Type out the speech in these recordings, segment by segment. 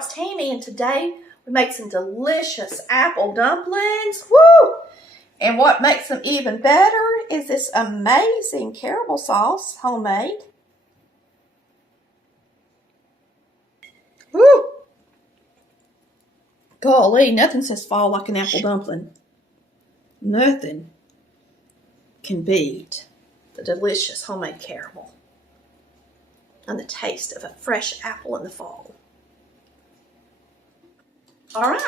it's Tammy, and today we made some delicious apple dumplings. Woo! And what makes them even better is this amazing caramel sauce, homemade. Woo! Golly, nothing says fall like an apple dumpling. Nothing can beat the delicious homemade caramel and the taste of a fresh apple in the fall. All right,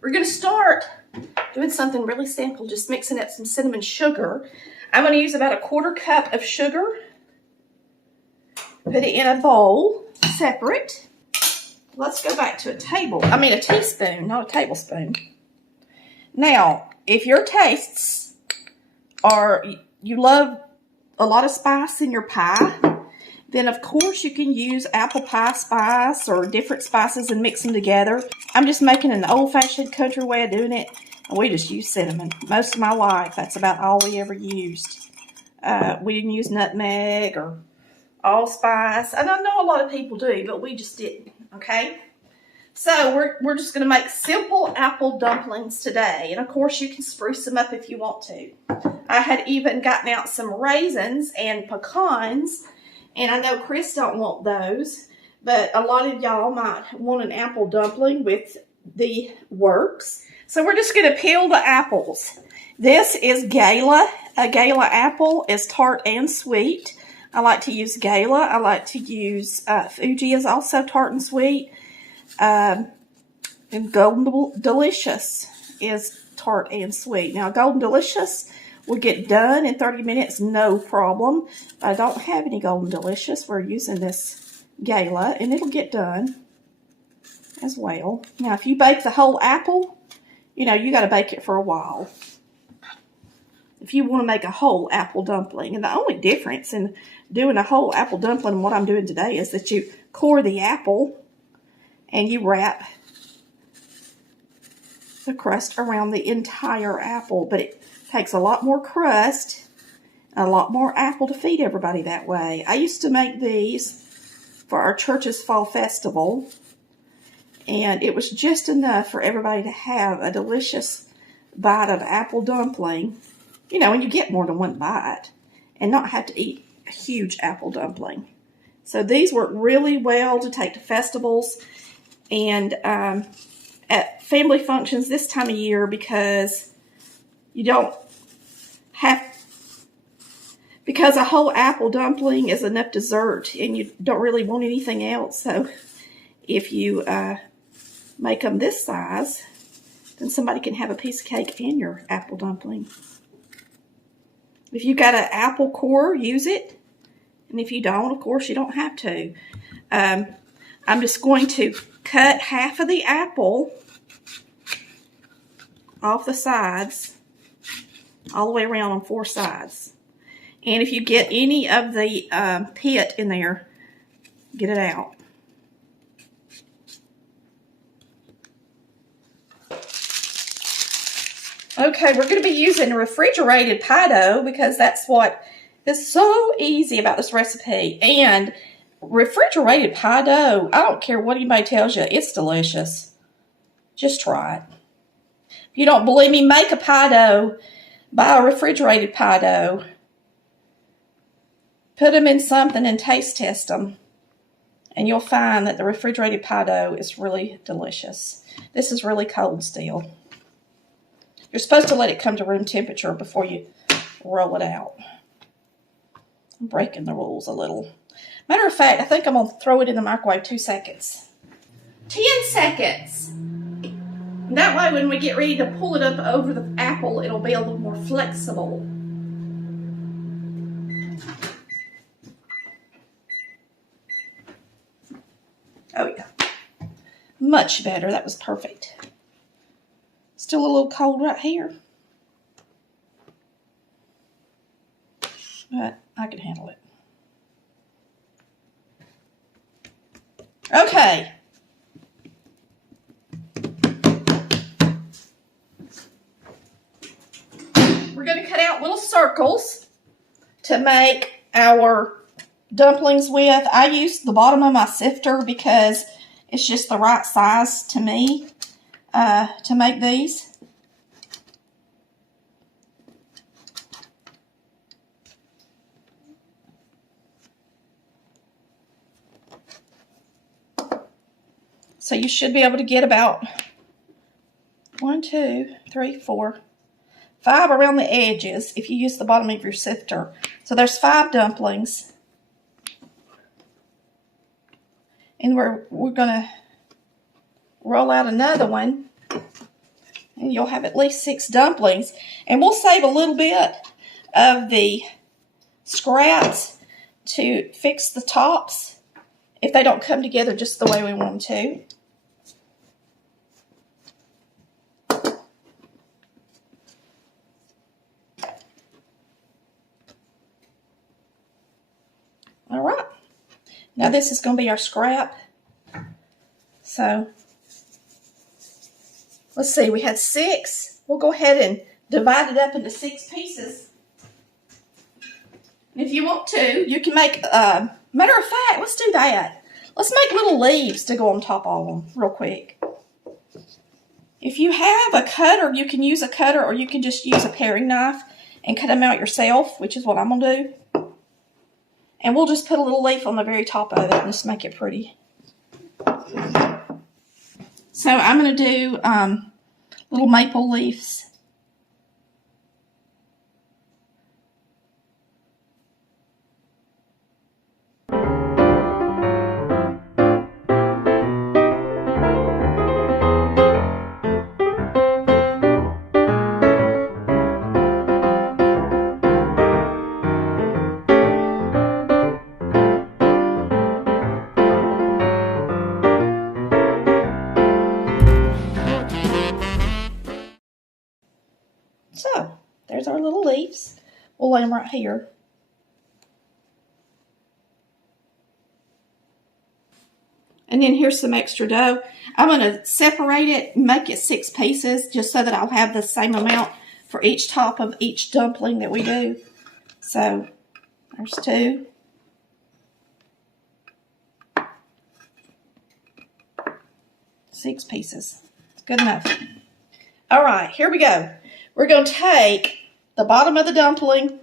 we're going to start doing something really simple, just mixing up some cinnamon sugar. I'm going to use about a 1/4 cup of sugar. Put it in a bowl, separate. Let's go back to a teaspoon, not a tablespoon. Now, if your tastes are, you love a lot of spice in your pie, then of course you can use apple pie spice or different spices and mix them together. I'm just making an old-fashioned country way of doing it. We just use cinnamon. Most of my life, that's about all we ever used. We didn't use nutmeg or allspice. And I know a lot of people do, but we just didn't, okay? So we're just going to make simple apple dumplings today. And of course you can spruce them up if you want to. I had even gotten out some raisins and pecans. And I know Chris don't want those, but a lot of y'all might want an apple dumpling with the works. So we're just going to peel the apples. This is Gala. A Gala apple is tart and sweet. I like to use Gala. I like to use Fuji is also tart and sweet. And Golden Delicious is tart and sweet. Now, Golden Delicious will get done in 30 minutes, no problem. I don't have any Golden Delicious. We're using this Gala, and it'll get done as well. Now, if you bake the whole apple, you know, you got to bake it for a while. If you want to make a whole apple dumpling. And the only difference in doing a whole apple dumpling and what I'm doing today is that you core the apple and you wrap the crust around the entire apple. But it takes a lot more crust, a lot more apple to feed everybody that way. I used to make these for our church's fall festival, and it was just enough for everybody to have a delicious bite of apple dumpling, you know, and you get more than one bite, and not have to eat a huge apple dumpling. So these work really well to take to festivals and at family functions this time of year, because you don't have, because a whole apple dumpling is enough dessert and you don't really want anything else. So if you make them this size, then somebody can have a piece of cake and your apple dumpling. If you got an apple core, use it. And if you don't, of course, you don't have to. I'm just going to cut half of the apple off the sides, all the way around on 4 sides. And if you get any of the pit in there, get it out. Okay, we're going to be using refrigerated pie dough because that's what is so easy about this recipe. And refrigerated pie dough, I don't care what anybody tells you, it's delicious. Just try it. If you don't believe me, make a pie dough. Buy a refrigerated pie dough. Put them in something and taste test them. And you'll find that the refrigerated pie dough is really delicious. This is really cold still. You're supposed to let it come to room temperature before you roll it out. I'm breaking the rules a little. Matter of fact, I think I'm going to throw it in the microwave 2 seconds. 10 seconds. That way when we get ready to pull it up over the apple, it'll be a little more flexible. Oh yeah. Much better. That was perfect. Still a little cold right here, but I can handle it. Okay. We're going to cut out little circles to make our dumplings with. I used the bottom of my sifter because It's just the right size to me to make these. So you should be able to get about 1, 2, 3, 4, 5 around the edges if you use the bottom of your sifter. So there's 5 dumplings. And we're going to roll out another one. And you'll have at least 6 dumplings. And we'll save a little bit of the scraps to fix the tops if they don't come together just the way we want them to. All right. Now this is going to be our scrap. So let's see, we had 6. We'll go ahead and divide it up into 6 pieces. And if you want to, you can make, matter of fact, let's do that. Let's make little leaves to go on top of them real quick. If you have a cutter, you can use a cutter, or you can just use a paring knife and cut them out yourself, which is what I'm going to do. And we'll just put a little leaf on the very top of it and just make it pretty. So I'm going to do little maple leaves. So, there's our little leaves. We'll lay them right here. And then here's some extra dough. I'm going to separate it and make it 6 pieces just so that I'll have the same amount for each top of each dumpling that we do. So, there's 2. Six pieces. Good enough. All right, here we go. We're going to take the bottom of the dumpling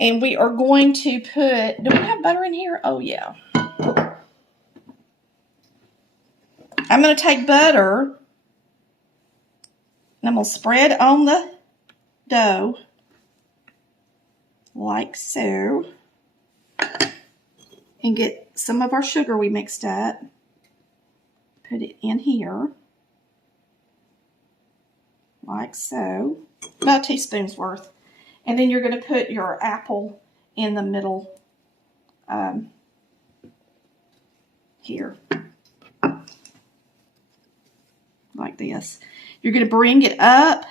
and we are going to put, do we have butter in here? Oh, yeah. I'm going to take butter and I'm going to spread on the dough like so and get some of our sugar we mixed up. Put it in here. Like so, about a teaspoon's worth. And then you're going to put your apple in the middle here. Like this. You're going to bring it up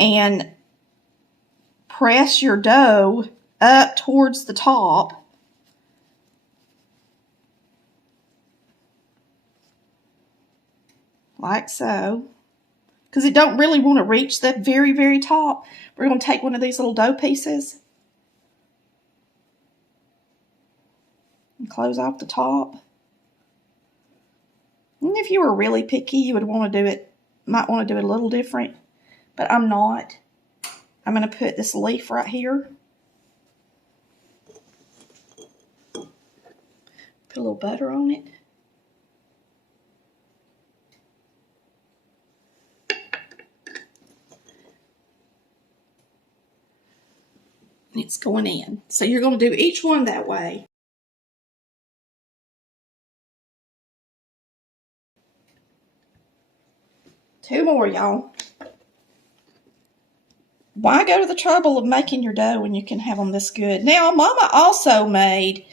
and press your dough up towards the top. Like so. Because it don't really want to reach the very, very top. We're going to take one of these little dough pieces and close off the top. And if you were really picky, you would want to do it, might want to do it a little different. But I'm not. I'm going to put this leaf right here. Put a little butter on it. It's going in. So you're going to do each one that way. Two more, y'all. Why go to the trouble of making your dough when you can have them this good? Now, Mama also made,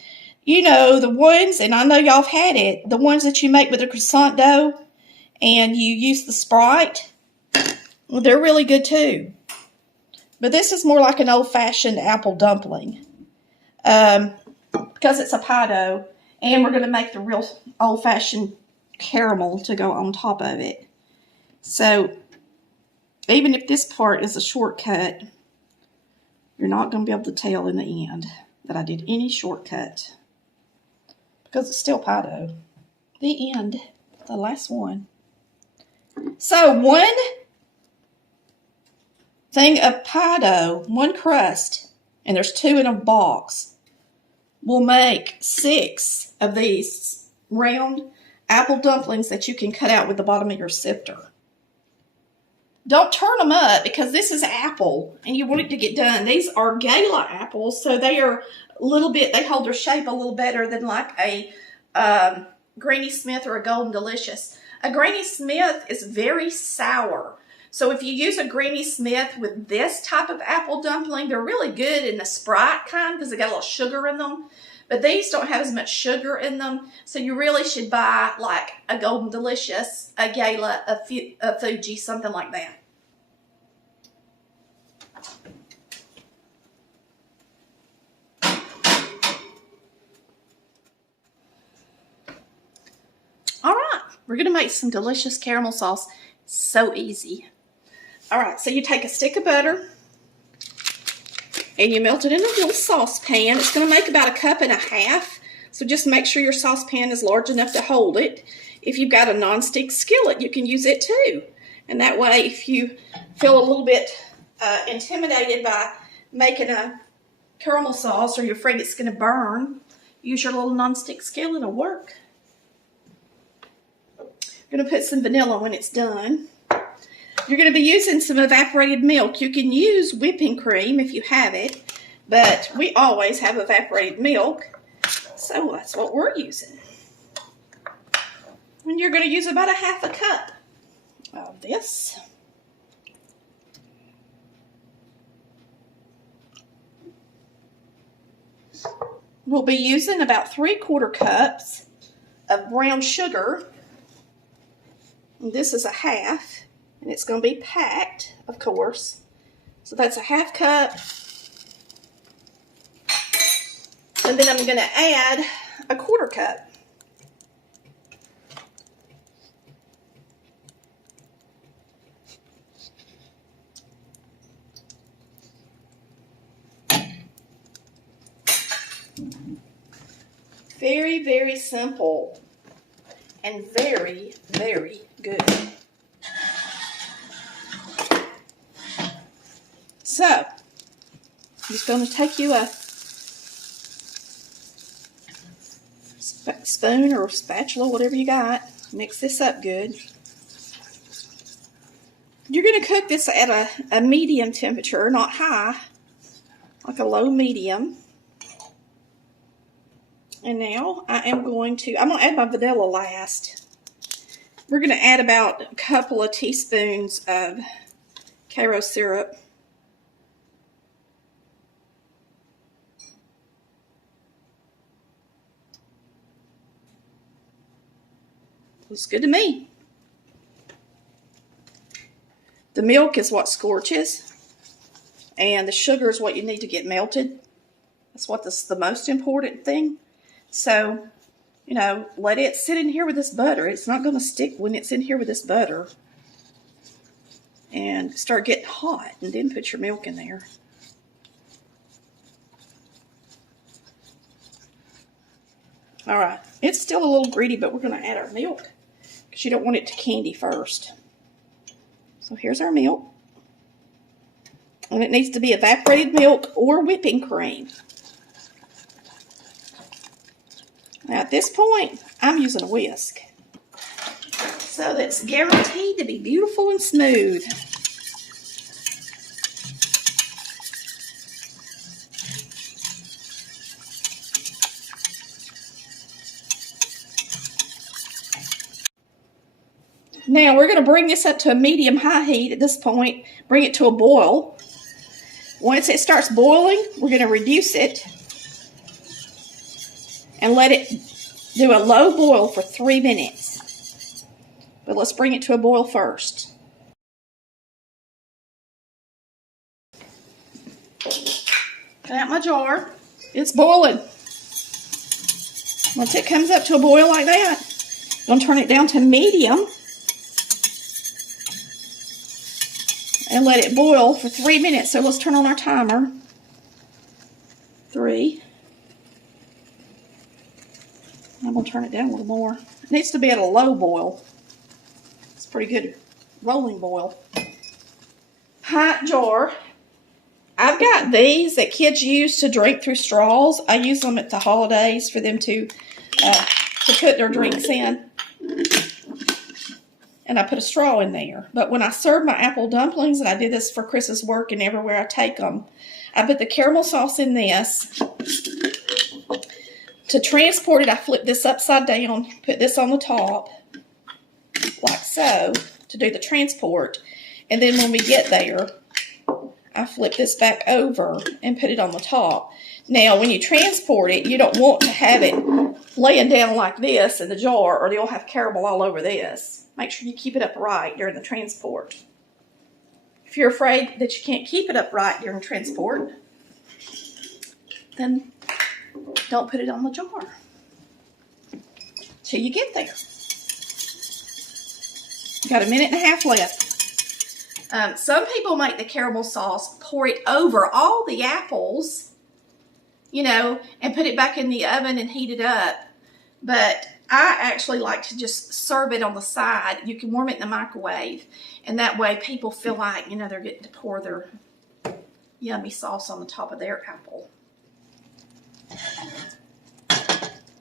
you know, the ones, and I know y'all have had it, the ones that you make with the croissant dough, and you use the Sprite. Well, they're really good too. But this is more like an old-fashioned apple dumpling because it's a pie dough. And we're going to make the real old-fashioned caramel to go on top of it. So even if this part is a shortcut, you're not going to be able to tell in the end that I did any shortcut because it's still pie dough. The end. The last one. So 1 thing of pie dough, 1 crust, and there's 2 in a box, will make 6 of these round apple dumplings that you can cut out with the bottom of your sifter. Don't turn them up because this is apple and you want it to get done. These are gala apples, so they are a little bit, they hold their shape a little better than like a Granny Smith or a Golden Delicious. A Granny Smith is very sour. So if you use a Granny Smith with this type of apple dumpling, they're really good in the Sprite kind because they got a little sugar in them. But these don't have as much sugar in them. So you really should buy like a Golden Delicious, a Gala, a Fuji, something like that. All right, we're gonna make some delicious caramel sauce. So easy. All right, so you take a stick of butter and you melt it in a little saucepan. It's gonna make about 1.5 cups. So just make sure your saucepan is large enough to hold it. If you've got a non-stick skillet, you can use it too. And that way, if you feel a little bit intimidated by making a caramel sauce or you're afraid it's gonna burn, use your little non-stick skillet, it'll work. I'm gonna put some vanilla when it's done. You're gonna be using some evaporated milk. You can use whipping cream if you have it, but we always have evaporated milk, so that's what we're using. And you're gonna use about 1/2 cup of this. We'll be using about 3/4 cups of brown sugar. And this is 1/2, and it's going to be packed, of course. So that's 1/2 cup. And then I'm going to add 1/4 cup. Very, very simple and very, very good. So, I'm just going to take you a spoon or spatula, whatever you got. Mix this up good. You're going to cook this at a medium temperature, not high, like a low medium. And now I'm going to add my vanilla last. We're going to add about a couple of teaspoons of Karo syrup. Looks good to me. The milk is what scorches, and the sugar is what you need to get melted. That's the most important thing. So, you know, let it sit in here with this butter. It's not going to stick when it's in here with this butter. And start getting hot, and then put your milk in there. All right, it's still a little greedy, but we're going to add our milk because you don't want it to candy first. So here's our milk. And it needs to be evaporated milk or whipping cream. Now at this point, I'm using a whisk. So that's guaranteed to be beautiful and smooth. Now we're going to bring this up to a medium-high heat at this point. Bring it to a boil. Once it starts boiling, we're going to reduce it and let it do a low boil for 3 minutes. But let's bring it to a boil first. Got out my jar. It's boiling. Once it comes up to a boil like that, I'm going to turn it down to medium and let it boil for 3 minutes. So let's turn on our timer. 3. I'm going to turn it down a little more. It needs to be at a low boil. It's pretty good rolling boil. Pint jar. I've got these that kids use to drink through straws. I use them at the holidays for them to put their drinks in. And I put a straw in there. But when I serve my apple dumplings, and I did this for Chris's work and everywhere I take them, I put the caramel sauce in this. To transport it, I flip this upside down, put this on the top, like so, to do the transport. And then when we get there, I flip this back over and put it on the top. Now, when you transport it, you don't want to have it laying down like this in the jar, or you'll have caramel all over this. Make sure you keep it upright during the transport. If you're afraid that you can't keep it upright during transport, then don't put it on the jar till you get there. Got a minute and a half left. Some people make the caramel sauce, pour it over all the apples, you know, and put it back in the oven and heat it up. But I actually like to just serve it on the side. You can warm it in the microwave, and that way people feel like, you know, they're getting to pour their yummy sauce on the top of their apple.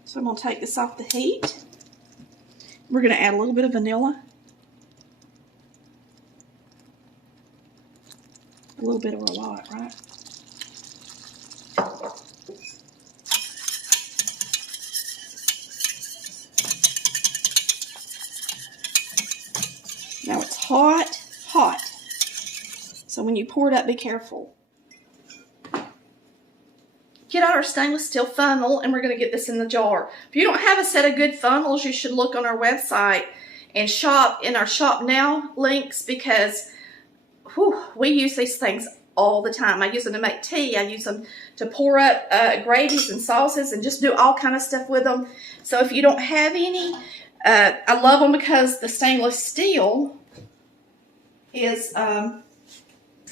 So I'm going to take this off the heat. We're going to add a little bit of vanilla. A little bit or a lot, right? Now it's hot, hot. So when you pour it up, be careful. Get out our stainless steel funnel, and we're going to get this in the jar. If you don't have a set of good funnels, you should look on our website and shop in our Shop Now links, because we use these things all the time. I use them to make tea. I use them to pour up gravies and sauces and just do all kind of stuff with them. So if you don't have any, I love them because the stainless steel is, I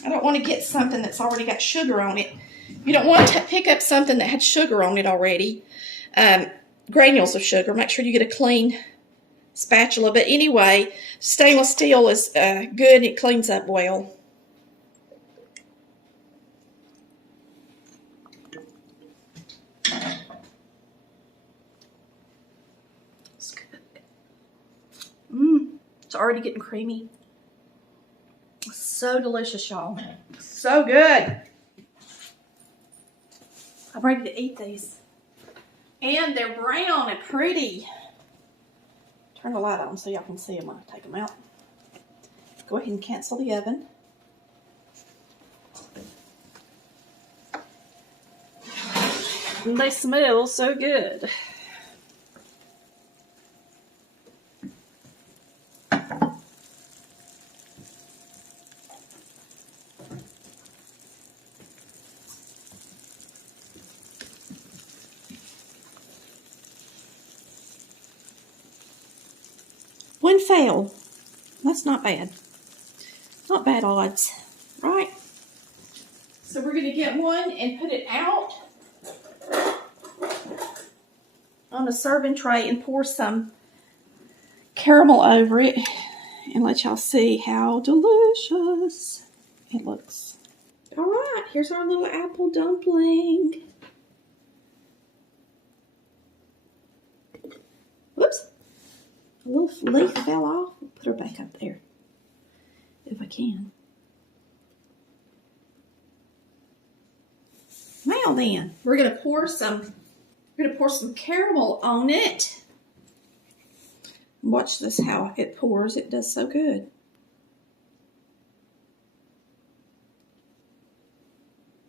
don't want to get something that's already got sugar on it. You don't want to pick up something that had sugar on it already. Granules of sugar. Make sure you get a clean spatula. But anyway, stainless steel is good. It cleans up well. It's good. It's already getting creamy. So delicious, y'all. So good. I'm ready to eat these. And they're brown and pretty. Turn the light on so y'all can see them when I take them out. Go ahead and cancel the oven. And they smell so good. One fail. That's not bad. Not bad odds, right? So we're going to get one and put it out on a serving tray and pour some caramel over it and let y'all see how delicious it looks. All right, here's our little apple dumpling. Whoops. A little leaf fell off. I'll put her back up there if I can. Now then, we're gonna pour some caramel on it. Watch this, how it pours. It does so good.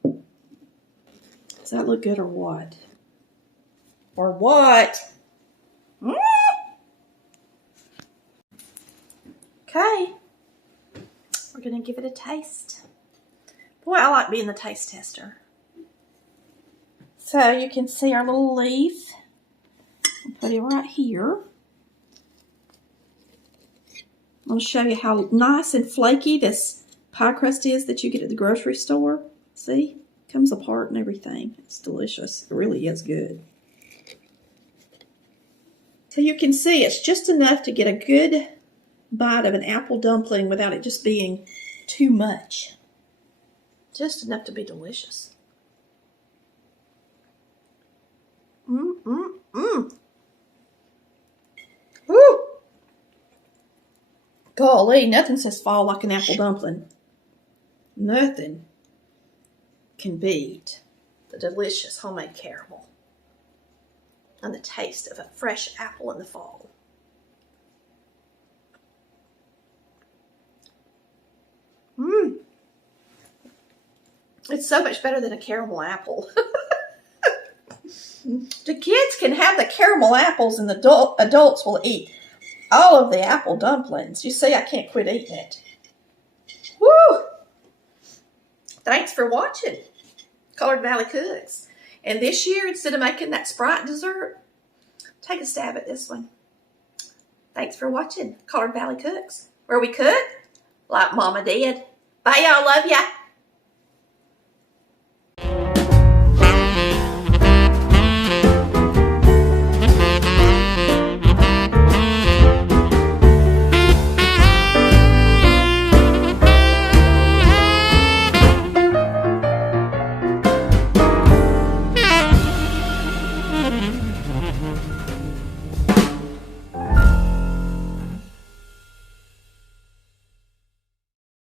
Does that look good or what? Or what? Okay, we're going to give it a taste. Boy, I like being the taste tester. So you can see our little leaf. I'll put it right here. I'll show you how nice and flaky this pie crust is that you get at the grocery store. See? It comes apart and everything. It's delicious. It really is good. So you can see it's just enough to get a good bite of an apple dumpling without it just being too much. Just enough to be delicious. Woo! Golly, nothing says fall like an apple dumpling. Nothing can beat the delicious homemade caramel and the taste of a fresh apple in the fall. It's so much better than a caramel apple. The kids can have the caramel apples and the adults will eat all of the apple dumplings. You see, I can't quit eating it. Woo! Thanks for watching Colored Valley Cooks. And this year, instead of making that Sprite dessert, take a stab at this one. Thanks for watching Colored Valley Cooks, where we cook like Mama did. Bye, y'all. Love ya.